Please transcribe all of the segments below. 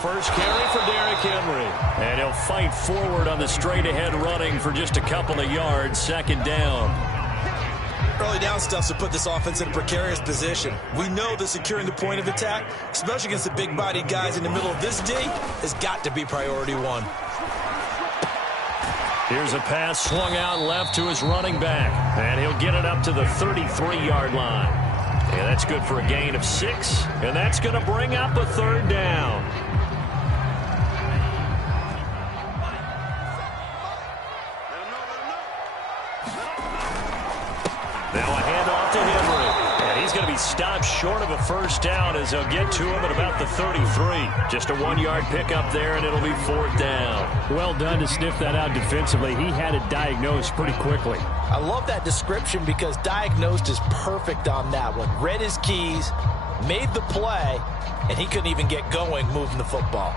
first carry for Derrick Henry. And he'll fight forward on the straight-ahead running for just a couple of yards. Second down. Early down stuff to put this offense in a precarious position. We know that securing the point of attack, especially against the big-bodied guys in the middle of this D, has got to be priority one. Here's a pass swung out left to his running back. And he'll get it up to the 33-yard line. And that's good for a gain of 6. And that's going to bring up a third down. Now a handoff to Henry. And he's going to be stopped short of a first down as they'll get to him at about the 33. Just a 1-yard pickup there, and it'll be fourth down. Well done to sniff that out defensively. He had it diagnosed pretty quickly. I love that description because diagnosed is perfect on that one. Read his keys, made the play, and he couldn't even get going moving the football.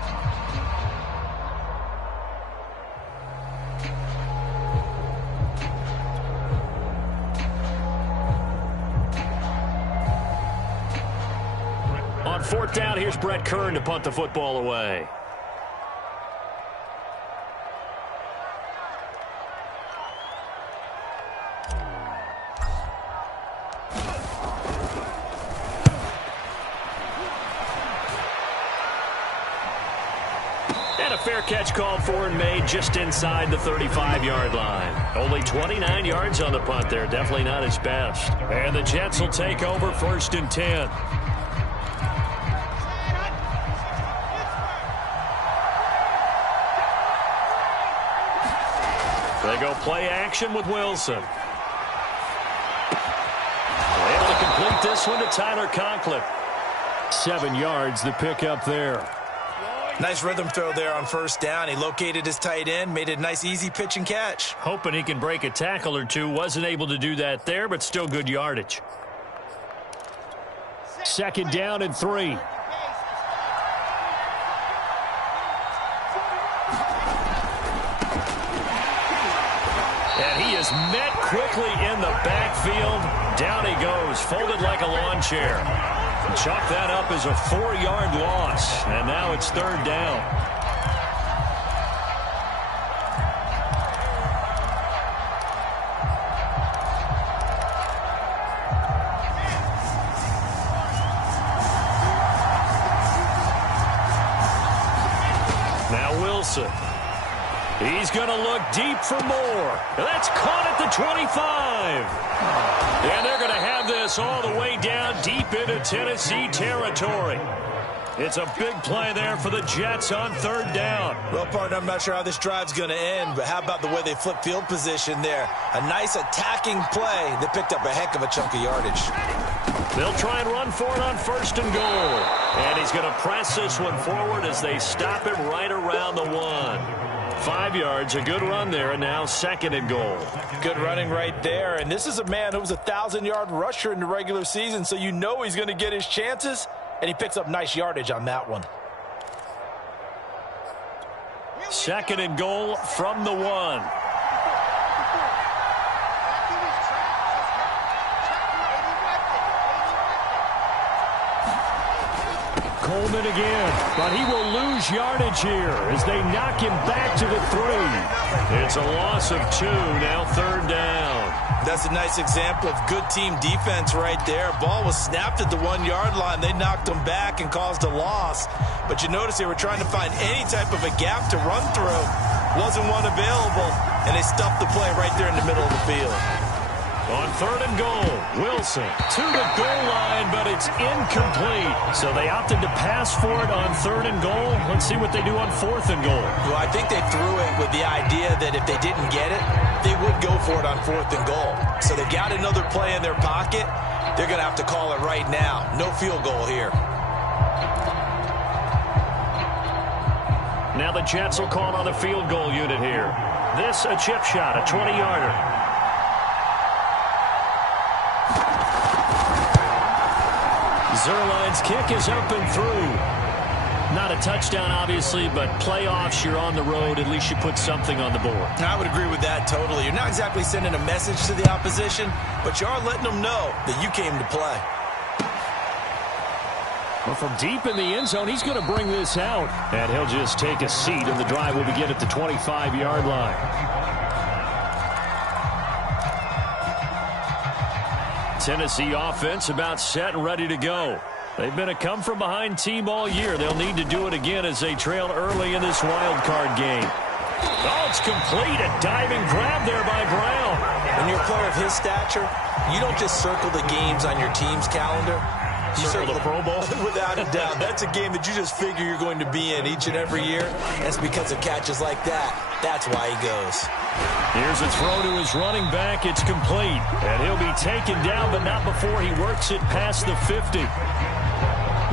On fourth down, here's Brett Kern to punt the football away. And a fair catch called for and made just inside the 35-yard line. Only 29 yards on the punt there. Definitely not his best. And the Jets will take over first and 10. They go play action with Wilson. Able to complete this one to Tyler Conklin. 7 yards, the pickup there. Nice rhythm throw there on first down. He located his tight end, made it a nice, easy pitch and catch. Hoping he can break a tackle or two. Wasn't able to do that there, but still good yardage. Second down and 3. And he is met quickly in the backfield. Down he goes, folded like a lawn chair. Chalk that up as a 4-yard loss. And now it's third down. Now Wilson. He's going to look deep for more. That's caught at the 25. And they're going to have this all the way down deep into Tennessee territory. It's a big play there for the Jets on third down. Well, partner, I'm not sure how this drive's going to end, but how about the way they flip field position there? A nice attacking play that picked up a heck of a chunk of yardage. They'll try and run for it on first and goal. And he's going to press this one forward as they stop him right around the 1. 5 yards, a good run there, and now second and goal. Good running right there, and this is a man who was a 1,000-yard rusher in the regular season, so you know he's going to get his chances, and he picks up nice yardage on that one. Second and goal from the 1. Coleman again, but he will lose yardage here as they knock him back to the 3. It's a loss of 2, now third down. That's a nice example of good team defense right there. Ball was snapped at the 1-yard line. They knocked him back and caused a loss. But you notice they were trying to find any type of a gap to run through. Wasn't one available, and they stuffed the play right there in the middle of the field. On third and goal, Wilson to the goal line, but it's incomplete. So they opted to pass for it on third and goal. Let's see what they do on fourth and goal. Well, I think they threw it with the idea that if they didn't get it, they would go for it on fourth and goal. So they've got another play in their pocket. They're going to have to call it right now. No field goal here. Now the Jets will call on the field goal unit here. This a chip shot, a 20-yarder. Zuerlein's kick is up and through. Not a touchdown, obviously, but playoffs, you're on the road. At least you put something on the board. I would agree with that totally. You're not exactly sending a message to the opposition, but you are letting them know that you came to play. Well, from deep in the end zone, he's going to bring this out. And he'll just take a seat, and the drive will begin at the 25-yard line. Tennessee offense about set and ready to go. They've been a come-from-behind team all year. They'll need to do it again as they trail early in this wild card game. Oh, it's complete. A diving grab there by Brown. When you're a player of his stature, you don't just circle the games on your team's calendar. You circle the Pro Bowl. Without a doubt. That's a game that you just figure you're going to be in each and every year. And it's because of catches like that. That's why he goes. Here's a throw to his running back. It's complete. And he'll be taken down, but not before he works it past the 50.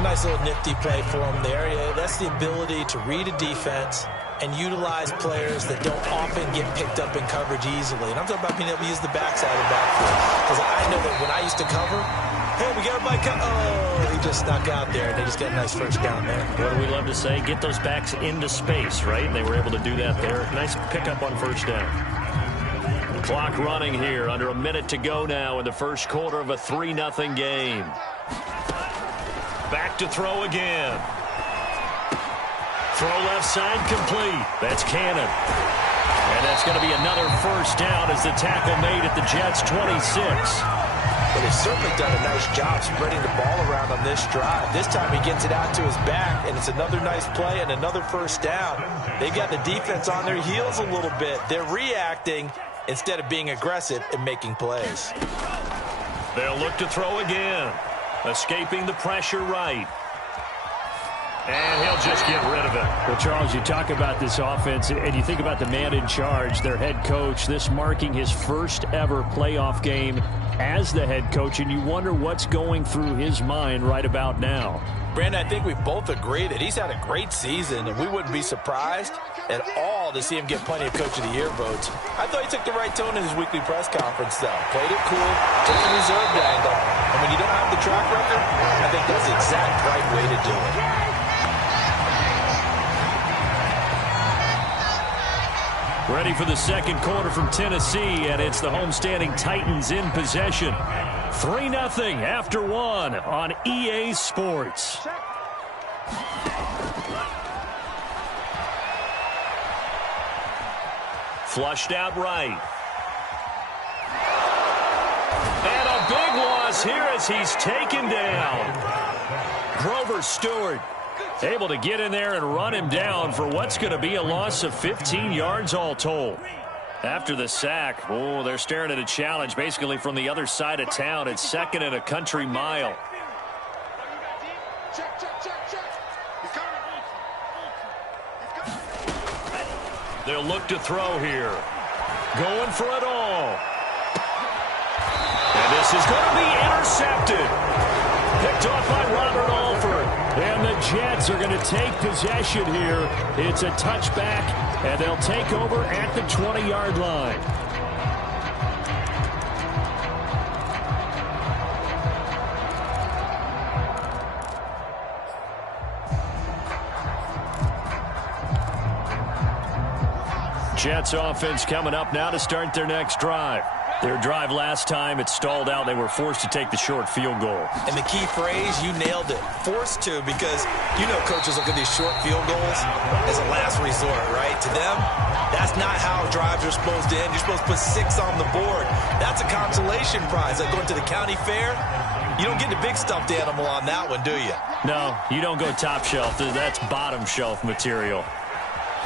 Nice little nifty play for him there. Yeah, that's the ability to read a defense and utilize players that don't often get picked up in coverage easily. And I'm talking about being able to use the backside of the backfield. Because I know that when I used to cover, hey, we got everybody oh, he just snuck out there, and they just got a nice first down there. What do we love to say? Get those backs into space, right? And they were able to do that there. Nice pickup on first down. Clock running here. Under a minute to go now in the first quarter of a 3-0 game. Back to throw again. Throw left side complete. That's Cannon. And that's going to be another first down as the tackle made at the Jets' 26. But they've certainly done a nice job spreading the ball around on this drive. This time he gets it out to his back, and it's another nice play and another first down. They've got the defense on their heels a little bit. They're reacting instead of being aggressive and making plays. They'll look to throw again. Escaping the pressure right. And he'll just get rid of it. Well, Charles, you talk about this offense, and you think about the man in charge, their head coach, this marking his first ever playoff game as the head coach, and you wonder what's going through his mind right about now. Brandon, I think we both agree that he's had a great season, and we wouldn't be surprised at all to see him get plenty of Coach of the Year votes. I thought he took the right tone in his weekly press conference, though. Played it cool, took the reserved angle, and when you don't have the track record, I think that's the exact right way to do it. Ready for the second quarter from Tennessee, and it's the homestanding Titans in possession. 3-0 after one on EA Sports. Flushed out right. And a big loss here as he's taken down. Grover Stewart able to get in there and run him down for what's going to be a loss of 15 yards all told. After the sack, oh, they're staring at a challenge basically from the other side of town. It's second and a country mile. They'll look to throw here. Going for it all. And this is going to be intercepted. Picked off by Robert Alford. And the Jets are going to take possession here. It's a touchback, and they'll take over at the 20-yard line. Jets offense coming up now to start their next drive. Their drive last time, it stalled out. They were forced to take the short field goal. And the key phrase, you nailed it. Forced to, because you know coaches look at these short field goals as a last resort, right? To them, that's not how drives are supposed to end. You're supposed to put 6 on the board. That's a consolation prize. Like going to the county fair, you don't get the big stuffed animal on that one, do you? No, you don't go top shelf. That's bottom shelf material.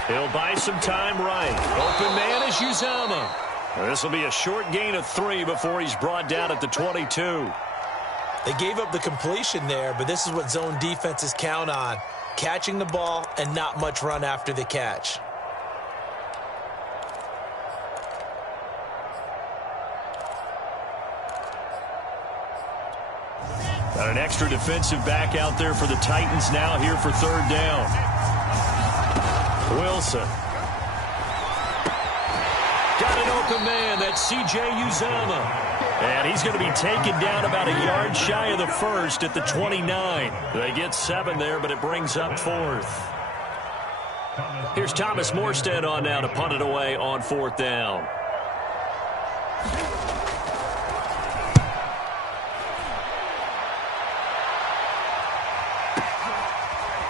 He'll buy some time right. Open man is Uzomah. This will be a short gain of 3 before he's brought down at the 22. They gave up the completion there, but this is what zone defenses count on. Catching the ball and not much run after the catch. Got an extra defensive back out there for the Titans now here for third down. Wilson. Got an open man. That's C.J. Uzomah. And he's going to be taken down about a yard shy of the first at the 29. They get 7 there, but it brings up 4th. Here's Thomas Morstead on now to punt it away on 4th down.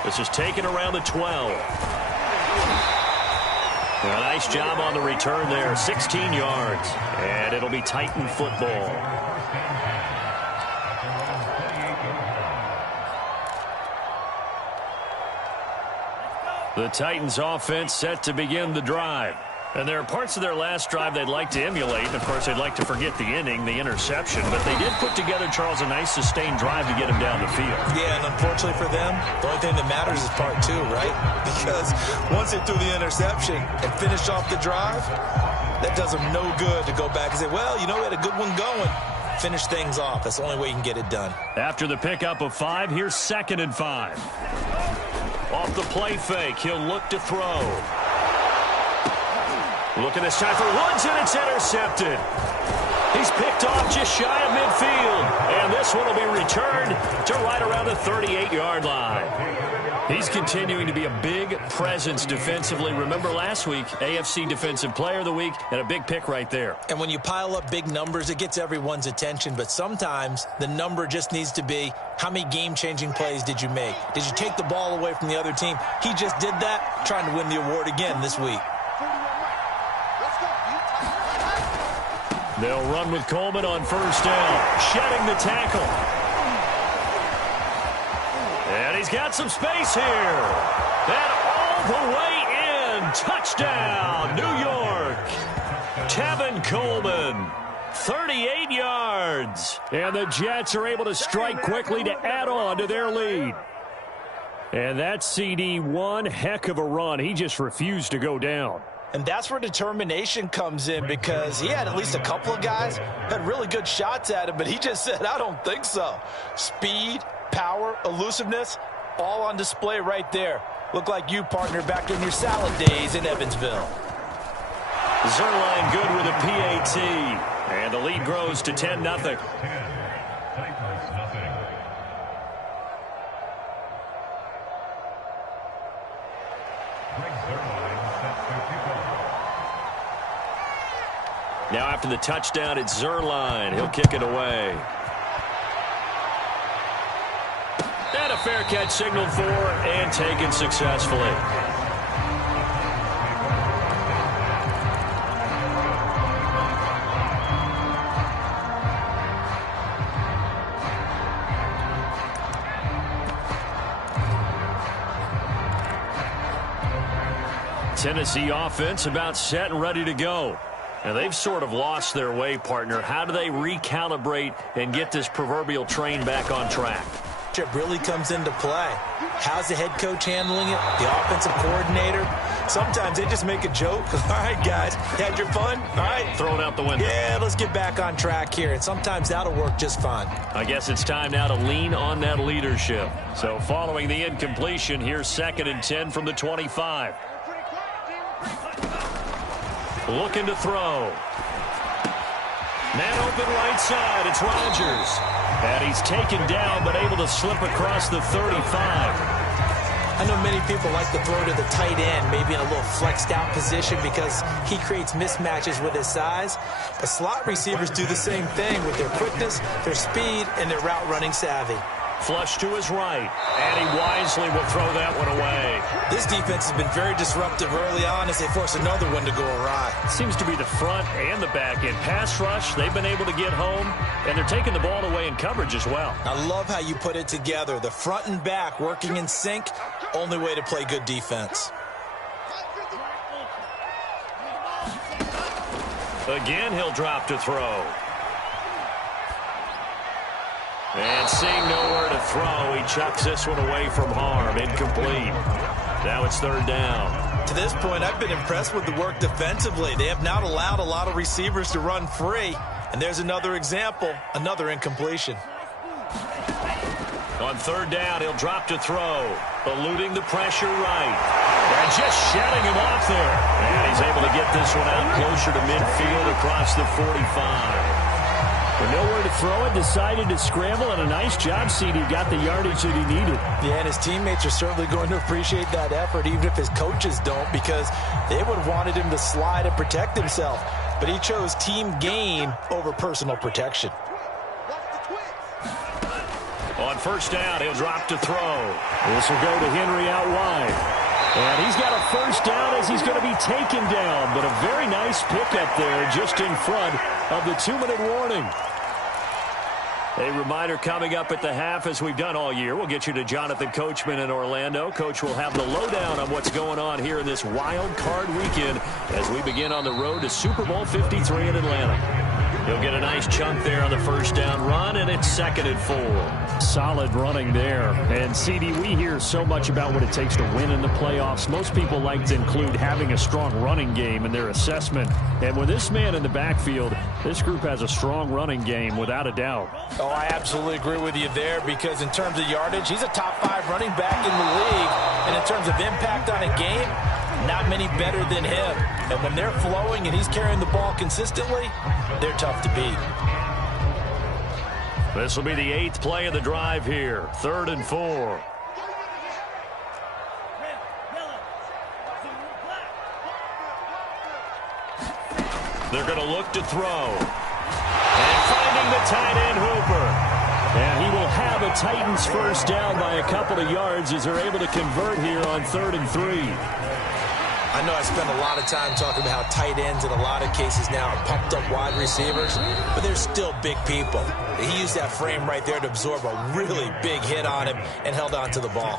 This is taken around the 12. A nice job on the return there. 16 yards. And it'll be Titan football. The Titans offense set to begin the drive. And there are parts of their last drive they'd like to emulate. And, of course, they'd like to forget the inning, the interception. But they did put together, Charles, a nice sustained drive to get him down the field. Yeah, and unfortunately for them, the only thing that matters is part two, right? Because once they threw the interception and finished off the drive, that does them no good to go back and say, well, you know, we had a good one going. Finish things off. That's the only way you can get it done. After the pickup of 5, here's 2nd and 5. Off the play fake, he'll look to throw. Look at this time for Woods, and it's intercepted. He's picked off just shy of midfield. And this one will be returned to right around the 38-yard line. He's continuing to be a big presence defensively. Remember last week, AFC Defensive Player of the Week, and a big pick right there. And when you pile up big numbers, it gets everyone's attention. But sometimes the number just needs to be, how many game-changing plays did you make? Did you take the ball away from the other team? He just did that, trying to win the award again this week. They'll run with Coleman on 1st down, shedding the tackle. And he's got some space here. And all the way in. Touchdown, New York. Tevin Coleman, 38 yards. And the Jets are able to strike quickly to add on to their lead. And that CD, one heck of a run. He just refused to go down. And that's where determination comes in, because he had at least a couple of guys had really good shots at him, but he just said, I don't think so. Speed, power, elusiveness, all on display right there. Look like you, partner, back in your salad days in Evansville. Zuerlein good with a PAT. And the lead grows to 10-0. Now after the touchdown, it's Zuerlein. He'll kick it away. And a fair catch signaled for and taken successfully. Tennessee offense about set and ready to go. And they've sort of lost their way, partner. How do they recalibrate and get this proverbial train back on track? It really comes into play. How's the head coach handling it? The offensive coordinator? Sometimes they just make a joke. All right, guys, had your fun? All right. Throw it out the window. Yeah, let's get back on track here. And sometimes that'll work just fine. I guess it's time now to lean on that leadership. So following the incompletion, here's 2nd and 10 from the 25. Looking to throw. Man open right side. It's Rodgers. And he's taken down, but able to slip across the 35. I know many people like to throw to the tight end, maybe in a little flexed out position because he creates mismatches with his size. But slot receivers do the same thing with their quickness, their speed, and their route running savvy. Flush to his right, and he wisely will throw that one away. This defense has been very disruptive early on as they force another one to go awry. Seems to be the front and the back end. Pass rush, they've been able to get home, and they're taking the ball away in coverage as well. I love how you put it together. The front and back working in sync, only way to play good defense. Again, he'll drop to throw. And seeing nowhere to throw, he chucks this one away from harm. Incomplete. Now it's 3rd down. To this point, I've been impressed with the work defensively. They have not allowed a lot of receivers to run free. And there's another example, another incompletion. On 3rd down, he'll drop to throw. Eluding the pressure right. And just shutting him off there. And he's able to get this one out closer to midfield across the 45. With nowhere to throw it, decided to scramble, and a nice job, CD. Got the yardage that he needed. Yeah, and his teammates are certainly going to appreciate that effort, even if his coaches don't, because they would have wanted him to slide and protect himself. But he chose team gain over personal protection. On first down, he'll drop to throw. This will go to Henry out wide. And he's got a first down as he's going to be taken down. But a very nice pickup there just in front of the 2-minute warning. A reminder coming up at the half, as we've done all year. We'll get you to Jonathan Coachman in Orlando. Coach will have the lowdown on what's going on here in this wild card weekend as we begin on the road to Super Bowl 53 in Atlanta. He'll get a nice chunk there on the first down run, and it's 2nd and 4. Solid running there. And, CD, we hear so much about what it takes to win in the playoffs. Most people like to include having a strong running game in their assessment. And with this man in the backfield, this group has a strong running game without a doubt. Oh, I absolutely agree with you there, because in terms of yardage, he's a top 5 running back in the league. And in terms of impact on a game, not many better than him. And when they're flowing and he's carrying the ball consistently, they're tough to beat. This will be the 8th play of the drive here. 3rd and 4. They're going to look to throw. And finding the tight end, Hooper. And he will have a Titans first down by a couple of yards as they're able to convert here on 3rd and 3. I know I spend a lot of time talking about how tight ends in a lot of cases now are pumped up wide receivers, but they're still big people. He used that frame right there to absorb a really big hit on him and held on to the ball.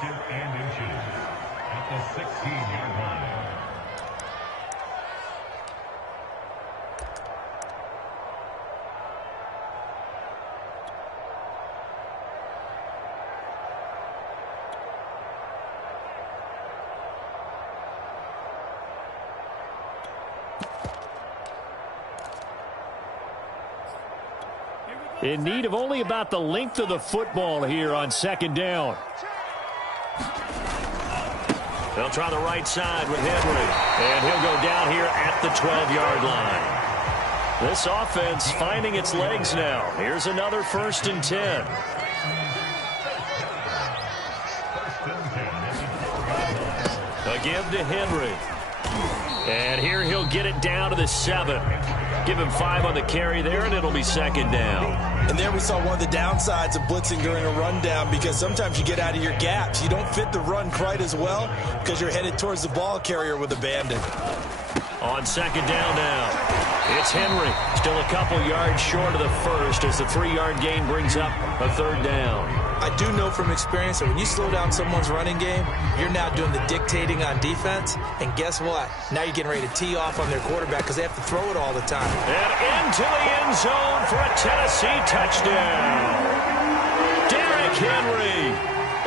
In need of only about the length of the football here on 2nd down. They'll try the right side with Henry. And he'll go down here at the 12-yard line. This offense finding its legs now. Here's another 1st and 10. A give to Henry. And here he'll get it down to the 7. Give him 5 on the carry there, and it'll be 2nd down. And there we saw one of the downsides of blitzing during a rundown, because sometimes you get out of your gaps. You don't fit the run quite as well because you're headed towards the ball carrier with abandon. On 2nd down now, it's Henry. Still a couple yards short of the first as the 3-yard gain brings up a 3rd down. I do know from experience that when you slow down someone's running game, you're now doing the dictating on defense. And guess what? Now you're getting ready to tee off on their quarterback because they have to throw it all the time. And into the end zone for a Tennessee touchdown. Derrick Henry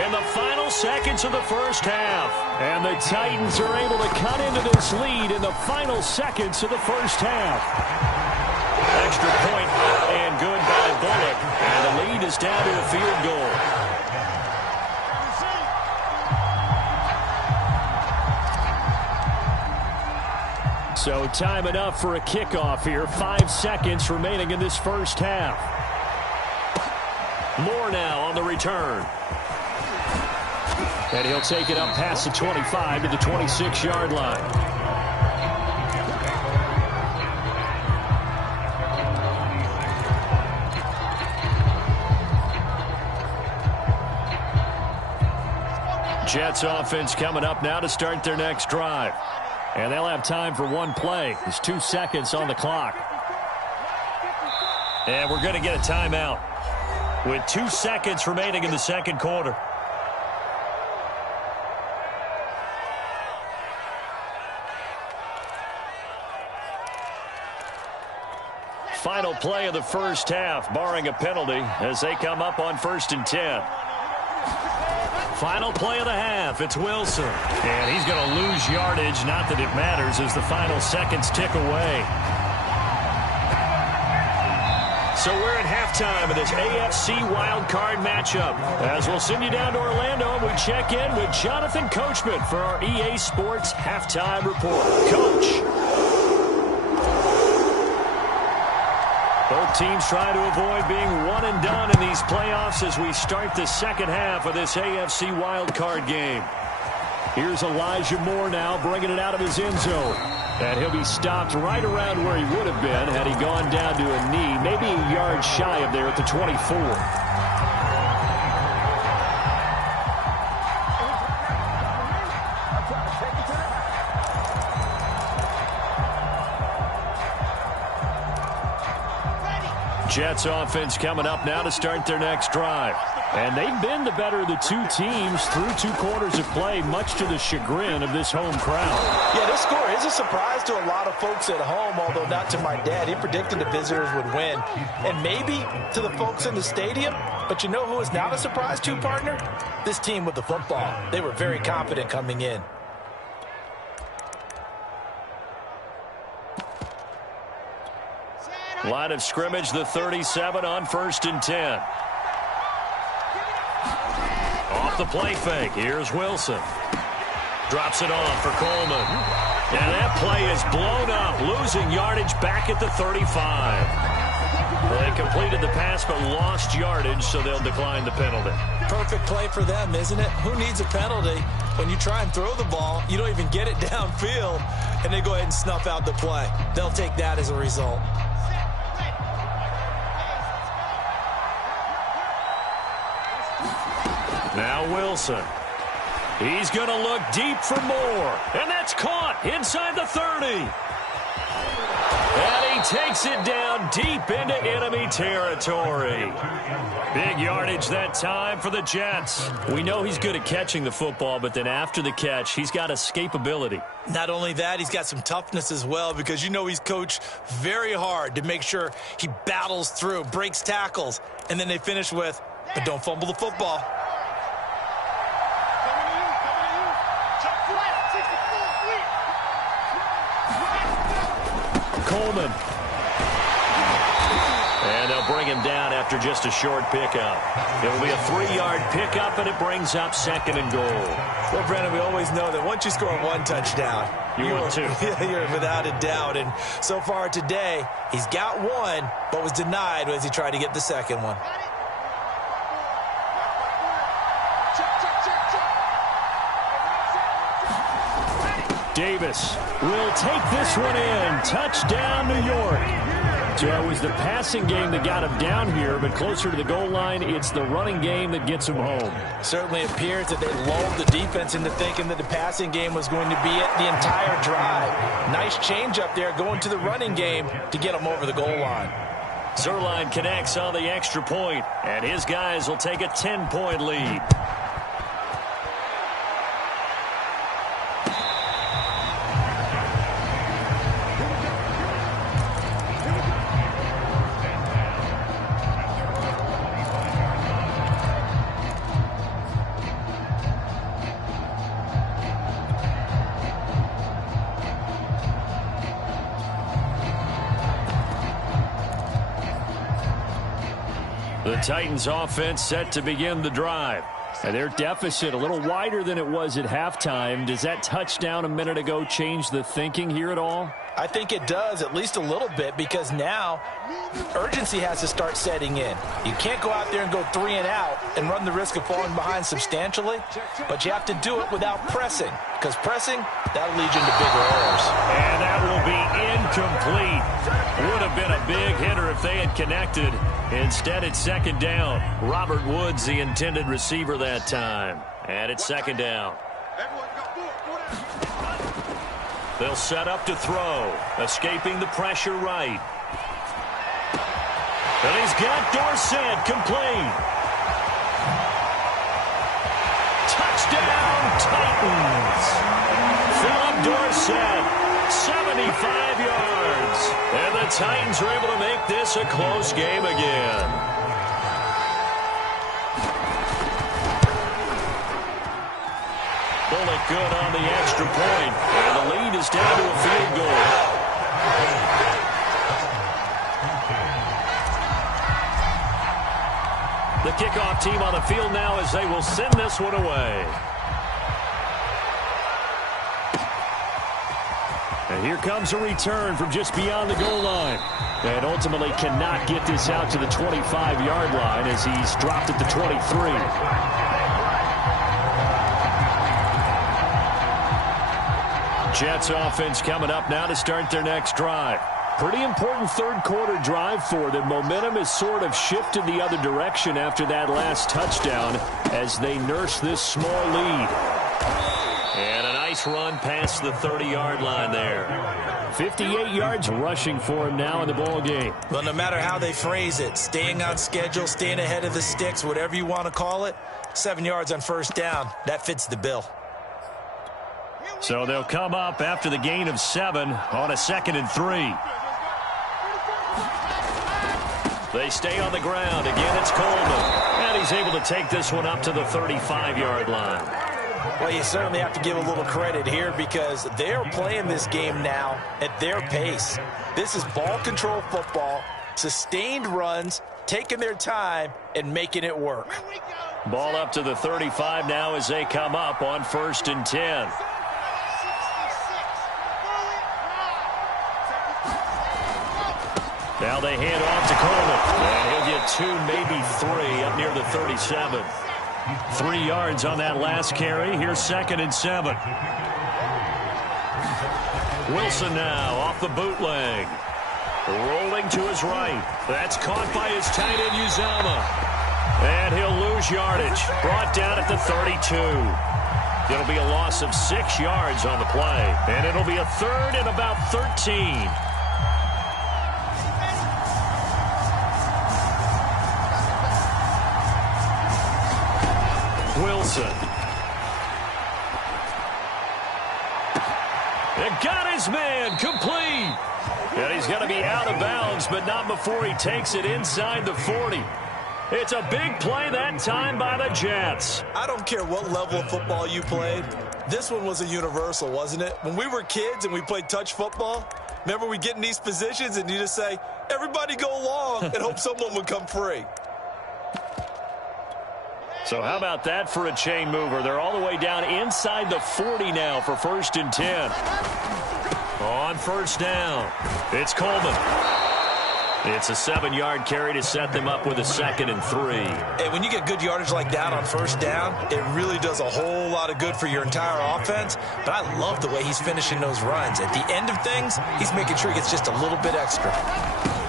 in the final seconds of the first half. And the Titans are able to cut into this lead in the final seconds of the first half. Extra point and good by Bullock. And the lead is down to a field goal. So time enough for a kickoff here. 5 seconds remaining in this first half. Moore now on the return. And he'll take it up past the 25 to the 26-yard line. Jets offense coming up now to start their next drive. And they'll have time for one play. There's 2 seconds on the clock. And we're going to get a timeout with 2 seconds remaining in the second quarter. Final play of the first half, barring a penalty, as they come up on 1st and 10. Final play of the half, it's Wilson. And he's going to lose yardage, not that it matters, as the final seconds tick away. So we're at halftime of this AFC wildcard matchup. As we'll send you down to Orlando, and we check in with Jonathan Coachman for our EA Sports Halftime Report. Coach. Both teams try to avoid being one and done in these playoffs as we start the second half of this AFC wildcard game. Here's Elijah Moore now bringing it out of his end zone. And he'll be stopped right around where he would have been had he gone down to a knee, maybe a yard shy of there at the 24. Jets offense coming up now to start their next drive. And they've been the better of the two teams through 2 quarters of play, much to the chagrin of this home crowd. Yeah, this score is a surprise to a lot of folks at home, although not to my dad. He predicted the visitors would win. And maybe to the folks in the stadium. But you know who is not a surprise to, partner? This team with the football. They were very confident coming in. Line of scrimmage, the 37 on 1st and 10. Off the play fake. Here's Wilson. Drops it off for Coleman. And that play is blown up, losing yardage back at the 35. They completed the pass but lost yardage, so they'll decline the penalty. Perfect play for them, isn't it? Who needs a penalty? When you try and throw the ball, you don't even get it downfield, and they go ahead and snuff out the play. They'll take that as a result. Now Wilson. He's going to look deep for more. And that's caught inside the 30. And he takes it down deep into enemy territory. Big yardage that time for the Jets. We know he's good at catching the football, but then after the catch, he's got escapability. Not only that, he's got some toughness as well, because you know he's coached very hard to make sure he battles through, breaks tackles, and then they finish with, but don't fumble the football. Coleman. And they'll bring him down after just a short pickup. It'll be a 3-yard pickup, and it brings up 2nd and goal. Well, Brandon, we always know that once you score 1 touchdown, you're without a doubt. And so far today, he's got 1, but was denied as he tried to get the 2nd one. Davis will take this one in. Touchdown, New York. So it was the passing game that got him down here, but closer to the goal line, it's the running game that gets him home. Certainly appears that they lulled the defense into thinking that the passing game was going to be it the entire drive. Nice change up there going to the running game to get him over the goal line. Zuerlein connects on the extra point, and his guys will take a 10-point lead. The Titans offense set to begin the drive. And their deficit a little wider than it was at halftime. Does that touchdown a minute ago change the thinking here at all? I think it does, at least a little bit, because now urgency has to start setting in. You can't go out there and go 3 and out and run the risk of falling behind substantially, but you have to do it without pressing, because pressing, that'll lead you into bigger errors. And that will be incomplete. Would have been a big hitter if they had connected. Instead, it's 2nd down. Robert Woods, the intended receiver that time. And it's 2nd down. They'll set up to throw. Escaping the pressure right. And he's got Dorsett complete. Touchdown, Titans. Philip Dorsett, 75 yards. And the Titans are able to make this a close game again. Bullock good on the extra point. And the lead is down to a field goal. The kickoff team on the field now as they will send this one away. And here comes a return from just beyond the goal line. And ultimately cannot get this out to the 25-yard line as he's dropped at the 23. Jets offense coming up now to start their next drive. Pretty important third quarter drive for them. Momentum has sort of shifted the other direction after that last touchdown as they nurse this small lead. And a nice run past the 30-yard line there. 58 yards rushing for him now in the ball game. Well, no matter how they phrase it, staying on schedule, staying ahead of the sticks, whatever you want to call it, 7 yards on first down, that fits the bill. So they'll come up after the gain of 7 on a 2nd and 3. They stay on the ground. Again, it's Coleman. And he's able to take this one up to the 35-yard line. Well, you certainly have to give a little credit here because they're playing this game now at their pace. This is ball control football, sustained runs, taking their time, and making it work. Ball up to the 35 now as they come up on 1st and 10. Now they hand off to Coleman. And he'll get 2, maybe 3 up near the 37. 3 yards on that last carry. Here's 2nd and 7. Wilson now off the bootleg. Rolling to his right. That's caught by his tight end, Uzomah. And he'll lose yardage. Brought down at the 32. It'll be a loss of 6 yards on the play. And it'll be a 3rd and about 13. Wilson. And got his man complete. And he's going to be out of bounds, but not before he takes it inside the 40. It's a big play that time by the Jets. I don't care what level of football you played. This one was a universal, wasn't it? When we were kids and we played touch football, remember we get in these positions and you just say, everybody go long and hope someone would come free. So how about that for a chain mover? They're all the way down inside the 40 now for 1st and 10. On 1st down, it's Coleman. It's a 7-yard carry to set them up with a 2nd and 3. And when you get good yardage like that on 1st down, it really does a whole lot of good for your entire offense. But I love the way he's finishing those runs. At the end of things, he's making sure he gets just a little bit extra.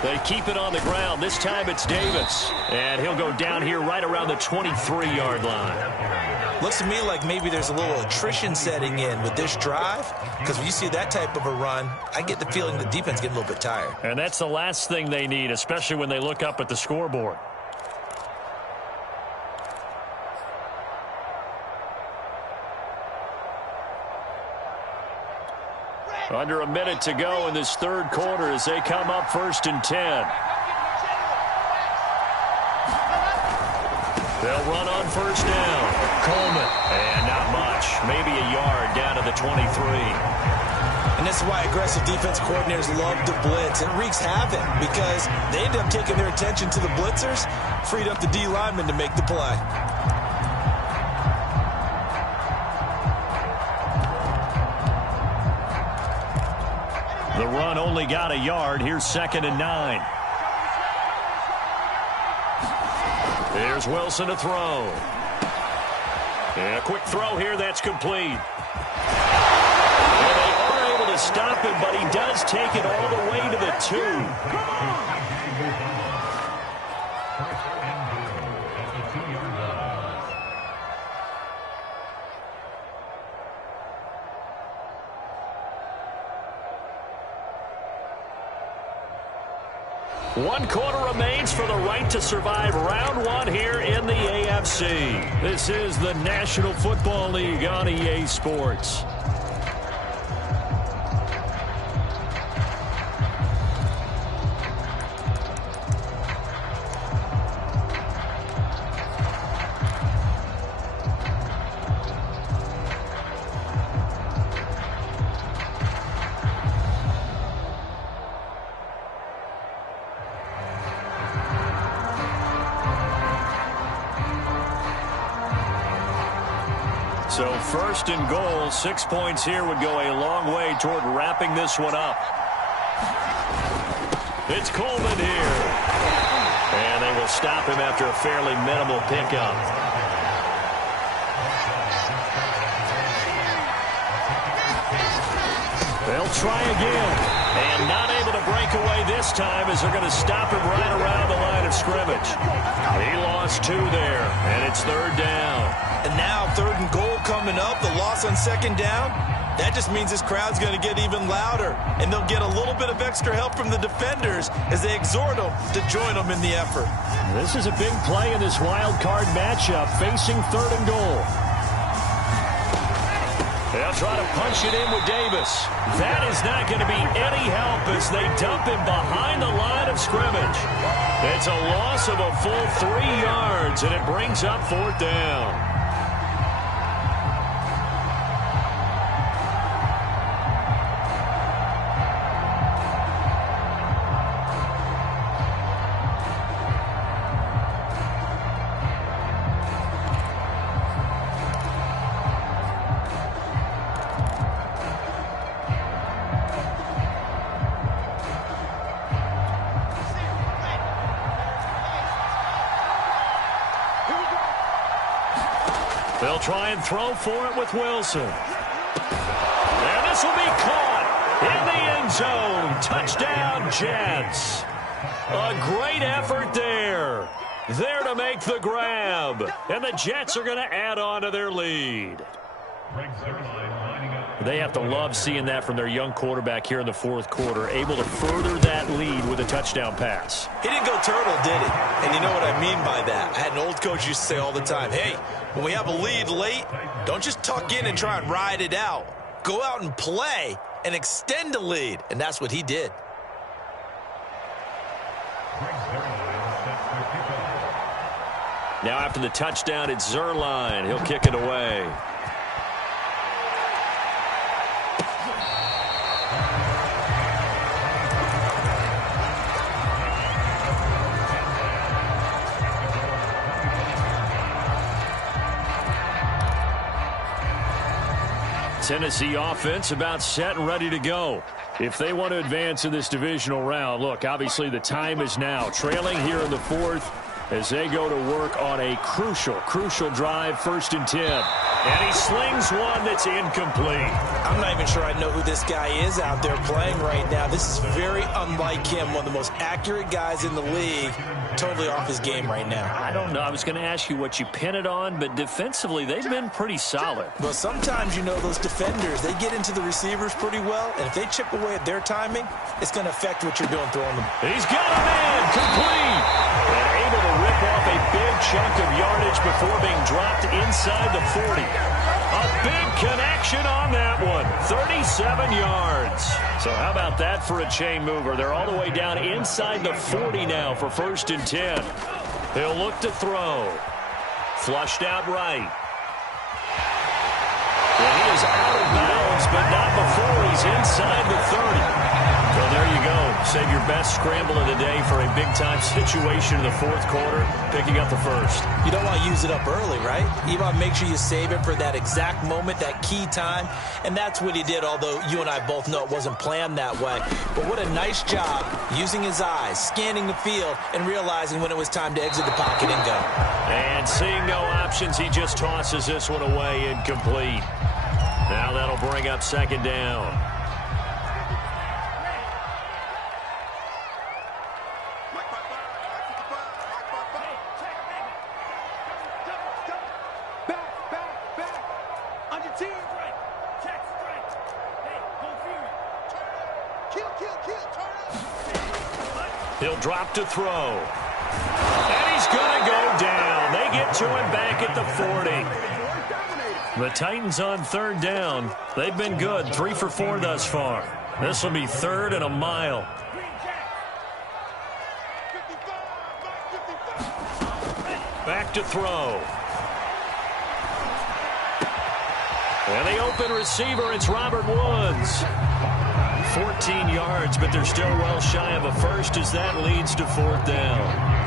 They keep it on the ground. This time it's Davis. And he'll go down here right around the 23-yard line. Looks to me like maybe there's a little attrition setting in with this drive. Because when you see that type of a run, I get the feeling the defense getting a little bit tired. And that's the last thing they need, especially when they look up at the scoreboard. Under a minute to go in this 3rd quarter as they come up 1st and 10. They'll run on 1st down. Coleman. And not much. Maybe a yard down to the 23. And this is why aggressive defense coordinators love to blitz. It wreaks havoc because they end up taking their attention to the blitzers, freed up the D lineman to make the play. The run only got a yard. Here's 2nd and 9. There's Wilson to throw. And a quick throw here that's complete. And they are able to stop him, but he does take it all the way to the 2. One quarter remains for the right to survive round 1 here in the AFC. This is the National Football League on EA Sports. So 1st and goal, 6 points here would go a long way toward wrapping this one up. It's Coleman here. And they will stop him after a fairly minimal pickup. They'll try again. And not able to break away this time as they're going to stop him right around the line of scrimmage. He lost 2 there, and it's 3rd down. And now 3rd and goal coming up, the loss on 2nd down. That just means this crowd's going to get even louder, and they'll get a little bit of extra help from the defenders as they exhort them to join them in the effort. This is a big play in this wild card matchup, facing 3rd and goal. They'll try to punch it in with Davis. That is not going to be any help as they dump him behind the line of scrimmage. It's a loss of a full 3 yards, and it brings up 4th down. They'll try and throw for it with Wilson. And this will be caught in the end zone. Touchdown, Jets. A great effort there. There to make the grab. And the Jets are going to add on to their lead. They have to love seeing that from their young quarterback here in the 4th quarter, able to further that lead with a touchdown pass. He didn't go turtle, did he? And you know what I mean by that. I had an old coach used to say all the time, hey, when we have a lead late, don't just tuck in and try and ride it out. Go out and play and extend the lead. And that's what he did. Now after the touchdown, it's Zuerlein. He'll kick it away. Tennessee offense about set and ready to go. If they want to advance in this divisional round, look, obviously the time is now. Trailing here in the 4th as they go to work on a crucial drive, 1st and 10. And he slings one that's incomplete. I'm not even sure I know who this guy is out there playing right now. This is very unlike him, one of the most accurate guys in the league. Totally off his game right now. I don't know. I was going to ask you what you pin it on, but defensively, they've been pretty solid. Well, sometimes, you know, those defenders, they get into the receivers pretty well, and if they chip away at their timing, it's going to affect what you're doing throwing them. He's got a man complete. And able to rip off a big chunk of yardage before being dropped inside the 40. A big connection on that one. 37 yards. So how about that for a chain mover? They're all the way down inside the 40 now for 1st and 10. He'll look to throw. Flushed out right. And he is out of bounds, but not before he's inside the 30. Well, there you go. Save your best scramble of the day for a big-time situation in the 4th quarter, picking up the 1st. You don't want to use it up early, right? You want to make sure you save it for that exact moment, that key time. And that's what he did, although you and I both know it wasn't planned that way. But what a nice job using his eyes, scanning the field, and realizing when it was time to exit the pocket and go. And seeing no options, he just tosses this one away incomplete. Now that'll bring up 2nd down. He'll drop to throw. And he's going to go down. They get to him back at the 40. The Titans on 3rd down. They've been good. 3 for 4 thus far. This will be 3rd and a mile. Back to throw. And the open receiver, it's Robert Woods. 14 yards, but they're still well shy of a first as that leads to 4th down.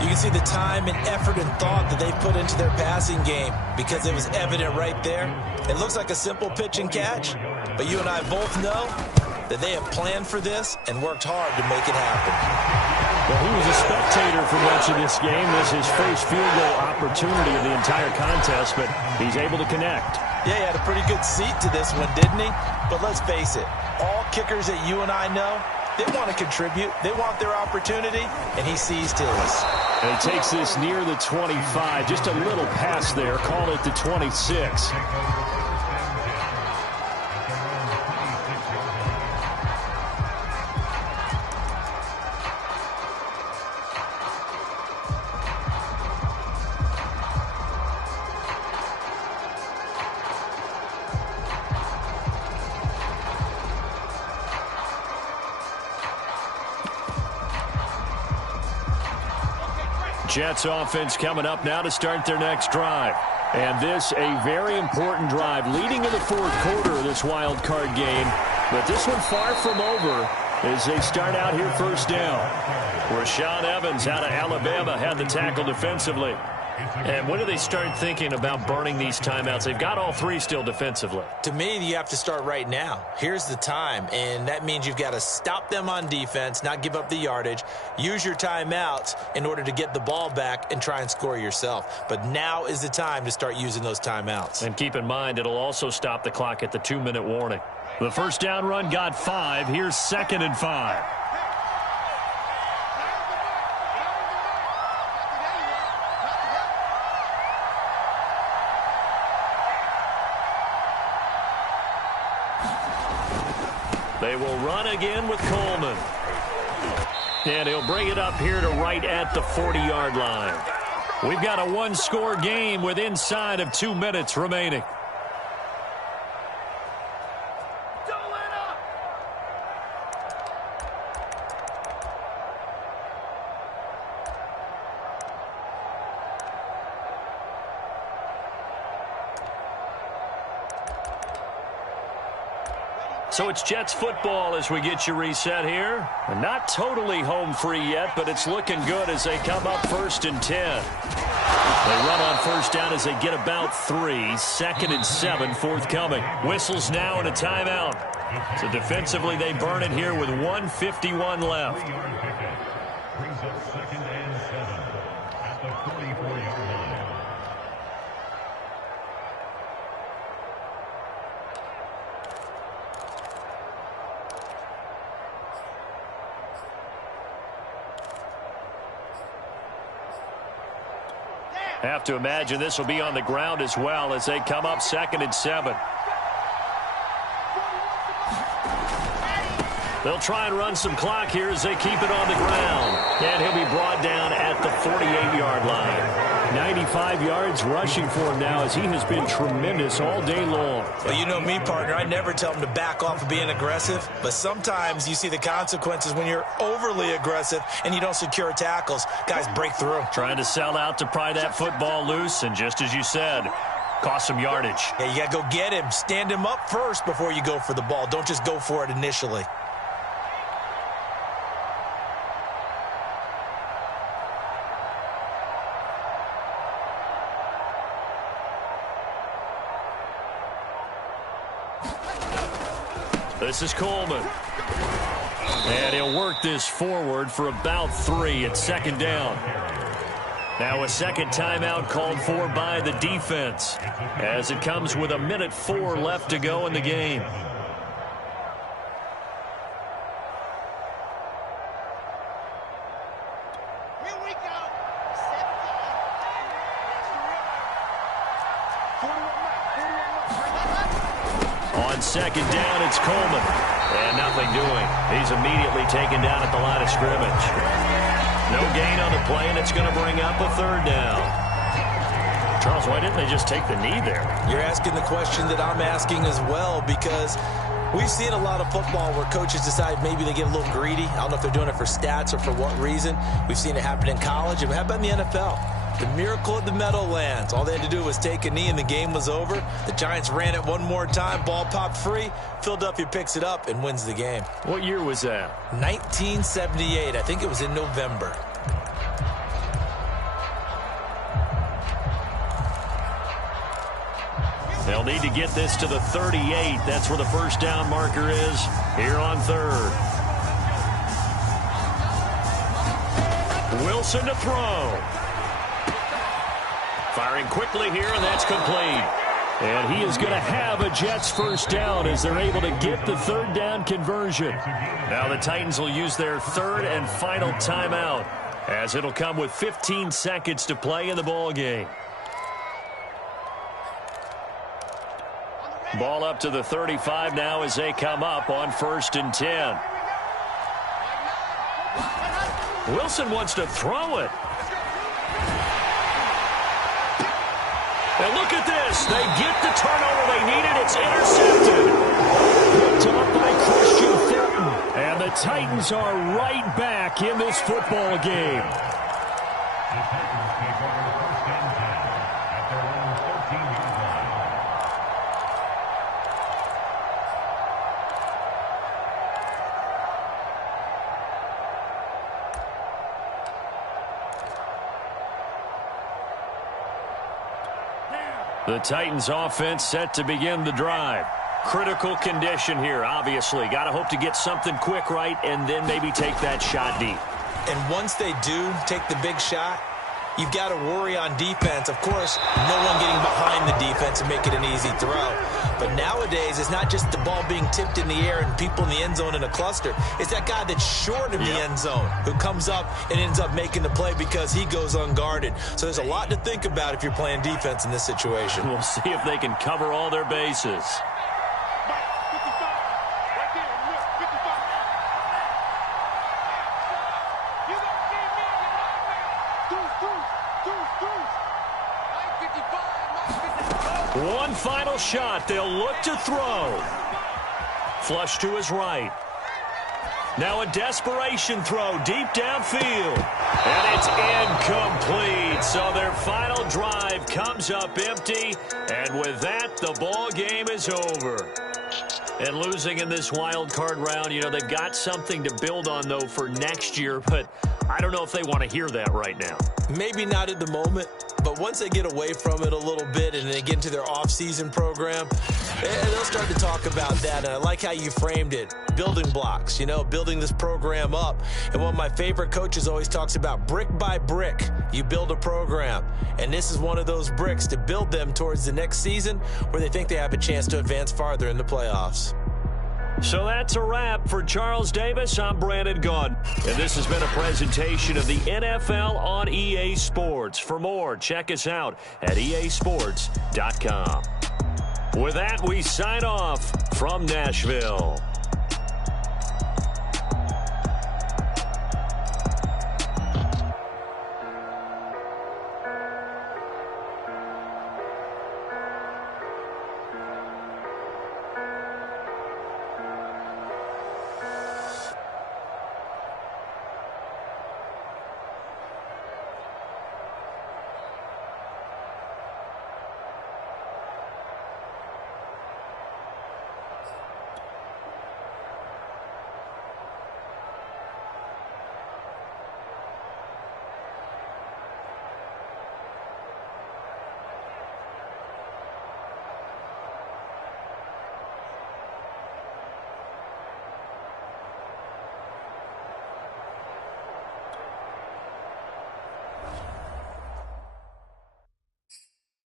You can see the time and effort and thought that they put into their passing game because it was evident right there. It looks like a simple pitch and catch, but you and I both know that they have planned for this and worked hard to make it happen. Well, he was a spectator for much of this game. This is his first field goal opportunity of the entire contest, but he's able to connect. Yeah, he had a pretty good seat to this one, didn't he? But let's face it, all kickers that you and I know, they want to contribute. They want their opportunity, and he seized his. And he takes this near the 25. Just a little pass there. Call it the 26. Jets offense coming up now to start their next drive. And this a very important drive leading to the fourth quarter of this wild card game. But this one far from over as they start out here first down. Rashaan Evans out of Alabama had the tackle defensively. And when do they start thinking about burning these timeouts? They've got all three still defensively. To me, you have to start right now. Here's the time, and that means you've got to stop them on defense, not give up the yardage, use your timeouts in order to get the ball back and try and score yourself. But now is the time to start using those timeouts. And keep in mind, it'll also stop the clock at the 2-minute warning. The first down run got 5. Here's 2nd and 5. They will run again with Coleman. And he'll bring it up here to right at the 40-yard line. We've got a one-score game with inside of 2 minutes remaining. So it's Jets football as we get you reset here. And not totally home free yet, but it's looking good as they come up 1st and 10. They run on first down as they get about 3. 2nd and 7 forthcoming. Whistles now and a timeout. So defensively they burn it here with 1:51 left. Brings up 2nd and 7 at the 44-yard line. Have to imagine this will be on the ground as well as they come up 2nd and 7. They'll try and run some clock here as they keep it on the ground. And he'll be brought down at the 48-yard line. 95 yards rushing for him now as he has been tremendous all day long. Well, you know me, partner. I never tell him to back off of being aggressive. But sometimes you see the consequences when you're overly aggressive and you don't secure tackles. Guys break through. Trying to sell out to pry that football loose. And just as you said, cost some yardage. Yeah, you got to go get him. Stand him up first before you go for the ball. Don't just go for it initially. This is Coleman. And he'll work this forward for about 3 at 2nd down. Now a second timeout called for by the defense as it comes with 1:04 left to go in the game. Here we go. On 2nd down, it's Coleman. And nothing doing. He's immediately taken down at the line of scrimmage. No gain on the play, and it's going to bring up a 3rd down. Charles, why didn't they just take the knee there? You're asking the question that I'm asking as well, because we've seen a lot of football where coaches decide maybe they get a little greedy. I don't know if they're doing it for stats or for what reason. We've seen it happen in college. And how about in the NFL? The miracle of the Meadowlands. All they had to do was take a knee and the game was over. The Giants ran it one more time. Ball popped free. Philadelphia picks it up and wins the game. What year was that? 1978. I think it was in November. They'll need to get this to the 38. That's where the first down marker is here on 3rd. Wilson to throw. Firing quickly here, and that's complete. And he is going to have a Jets first down as they're able to get the third down conversion. Now the Titans will use their third and final timeout, as it'll come with 15 seconds to play in the ball game. Ball up to the 35 now as they come up on 1st and 10. Wilson wants to throw it. And look at this. They get the turnover they needed. It's intercepted. Picked up by Christian Fulton. And the Titans are right back in this football game. The Titans take over 1st and 10 at their own 14-yard line. The Titans offense set to begin the drive. Critical condition here, obviously. Got to hope to get something quick right and then maybe take that shot deep. And once they do take the big shot, you've got to worry on defense. Of course, no one getting behind the defense and make it an easy throw. But nowadays, it's not just the ball being tipped in the air and people in the end zone in a cluster. It's that guy that's short of the end zone who comes up and ends up making the play because he goes unguarded. So there's a lot to think about if you're playing defense in this situation. We'll see if they can cover all their bases. One final shot. They'll look to throw. Flush to his right. Now a desperation throw deep downfield. And it's incomplete. So their final drive comes up empty. And with that, the ball game is over. And losing in this wild card round, you know, they've got something to build on, though, for next year. But I don't know if they want to hear that right now. Maybe not at the moment, but once they get away from it a little bit and they get into their off-season program, they'll start to talk about that. And I like how you framed it. Building blocks, you know, building this program up. And one of my favorite coaches always talks about brick by brick, you build a program. And this is one of those bricks to build them towards the next season where they think they have a chance to advance farther in the playoffs. So that's a wrap for Charles Davis. I'm Brandon Gaudin. And this has been a presentation of the NFL on EA Sports. For more, check us out at easports.com. With that, we sign off from Nashville.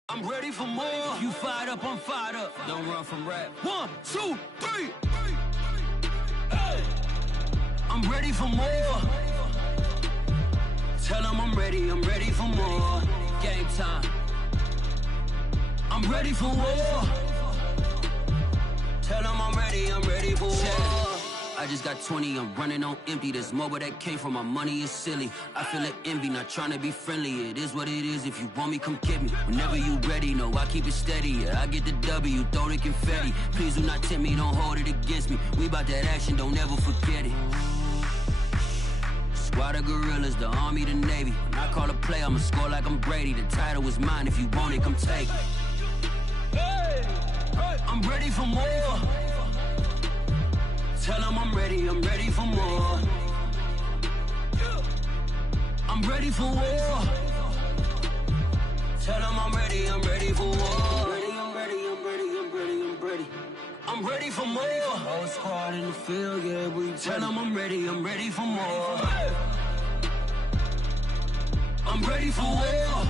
I'm ready for more. You fired up, I'm fired up. Don't run from rap. 1, 2, 3. Hey. I'm ready for more. Tell them I'm ready for more. Game time. I'm ready for war. Tell them I'm ready for war. I just got 20, I'm running on empty. This mobile that came from my money is silly. I feel it envy, not trying to be friendly. It is what it is, if you want me, come get me. Whenever you ready, no, I keep it steady. Yeah, I get the W, throw the confetti. Please do not tempt me, don't hold it against me. We about that action, don't ever forget it. Squad of gorillas, the army, the navy. When I call a play, I'ma score like I'm Brady. The title is mine, if you want it, come take it. I'm ready for more. Tell them I'm ready for more. I'm ready for war. Tell them I'm ready for war. I'm ready for more. Whole squad in the field, yeah, we tell them I'm ready for more. I'm ready for war.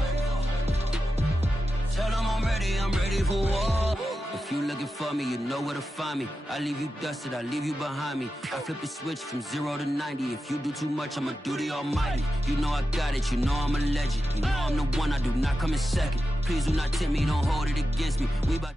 Tell them I'm ready ready, I'm ready for war. If you looking for me, you know where to find me. I leave you dusted, I leave you behind me. I flip the switch from 0 to 90. If you do too much, I'ma do the almighty. You know I got it, you know I'm a legend. You know I'm the one, I do not come in second. Please do not tempt me, don't hold it against me. We about